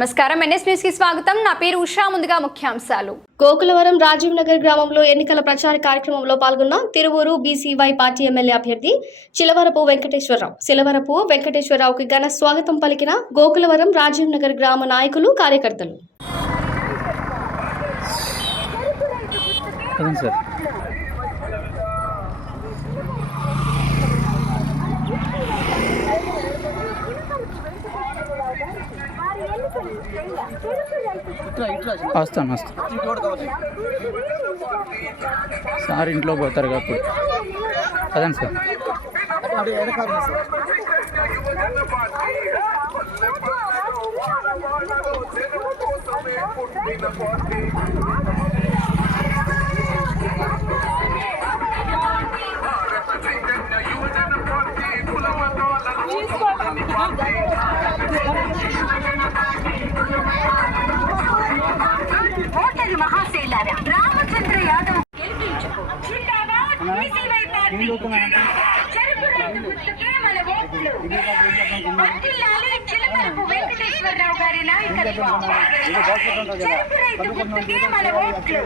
నమస్కారం. ఎన్ఎస్ న్యూస్కి స్వాగతం. నా పేరు ఉషా. ముందుగా ముఖ్యాంశాలు. గోకులవరం రాజీవ్ నగర్ గ్రామంలో ఎన్నికల ప్రచార కార్యక్రమంలో పాల్గొన్న తిరువూరు బీసీవై పార్టీ ఎమ్మెల్యే అభ్యర్థి చిలవరపు వెంకటేశ్వరరావు. చిలవరపు వెంకటేశ్వరరావుకి ఘన స్వాగతం పలికిన గోకులవరం రాజీవ్ నగర్ గ్రామ నాయకులు కార్యకర్తలు. వస్తాను వస్తాను. సార్ ఇంట్లో పోతారు కాబట్టి. పదండి సార్? ఓటరు రామచంద్ర యాదవ్ గెలిపించుకో. చెరుకు రైతు గుర్తుకే మన ఓట్లు. వర్ధిల్లాలి వెంకటేశ్వరరావు గారి నాయకత్వం. చెరుకు రైతు గుర్తుకే మన ఓట్లు.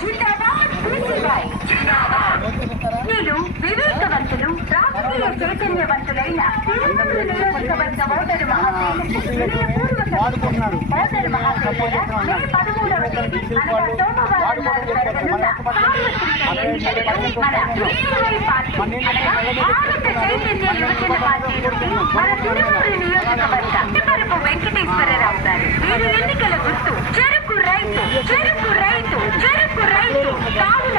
జిందాబాద్ వివేకవంతులు రాజకీయ చైతన్యవంతులైన తిరుమల నియోజకవర్గ ఓటరు ఓటరు మహాశైలు మే పదమూడవ తేదీ అనగా సోమవారం నాడు జరగనున్న సార్వత్రిక ఎన్నికలలో మన బీసీవై పార్టీ అనగా భారత చైతన్య యువజన పార్టీ నుండి మన తిరుమల నియోజకవర్గ తిరుమలపు వెంకటేశ్వరరావు గారు వీరి ఎన్నికల గుర్తు చెరుకు రైతు చెరుకు రైతు చెరుకు రైతు కావున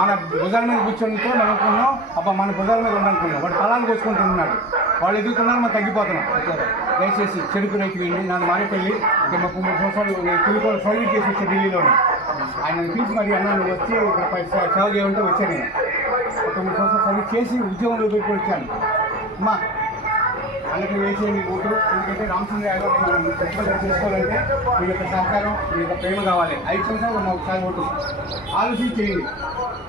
మన భుజాల మీద కూర్చొని మనం అనుకున్నాం అబ్బా మన భుజాల మీద ఉండనుకున్నాం వాడు పొలాలు కోసుకుంటున్నాడు వాళ్ళు ఎదుగుతున్నారు మనం తగ్గిపోతున్నాం. దయచేసి చెరుకు రైతు వెళ్ళి నాకు మారేపల్లి ఇంకా ముప్పై మూడు సంవత్సరాలు తెలుగు సర్వీస్ చేసి వచ్చే ఢిల్లీలోని. ఆయన పిలిచి మరి అన్నాను వచ్చి ఇక్కడ సేవ చేయమంటే వచ్చాను నేను. ఒక తొమ్మిది సంవత్సరాలు సర్వీస్ చేసి ఉద్యోగంలో పెట్టుకొని వచ్చాను. అమ్మా అందుకే వేసేయండి ఓటు. ఎందుకంటే రామచంద్ర యాదవ్ మనం ప్రతిపక్షం చేసుకోవాలంటే మీ యొక్క సహకారం మీ యొక్క ప్రేమ కావాలి. ఐదు సంవత్సరాలు మా ఒకసారి ఓటు. ఆలోచించేయండి.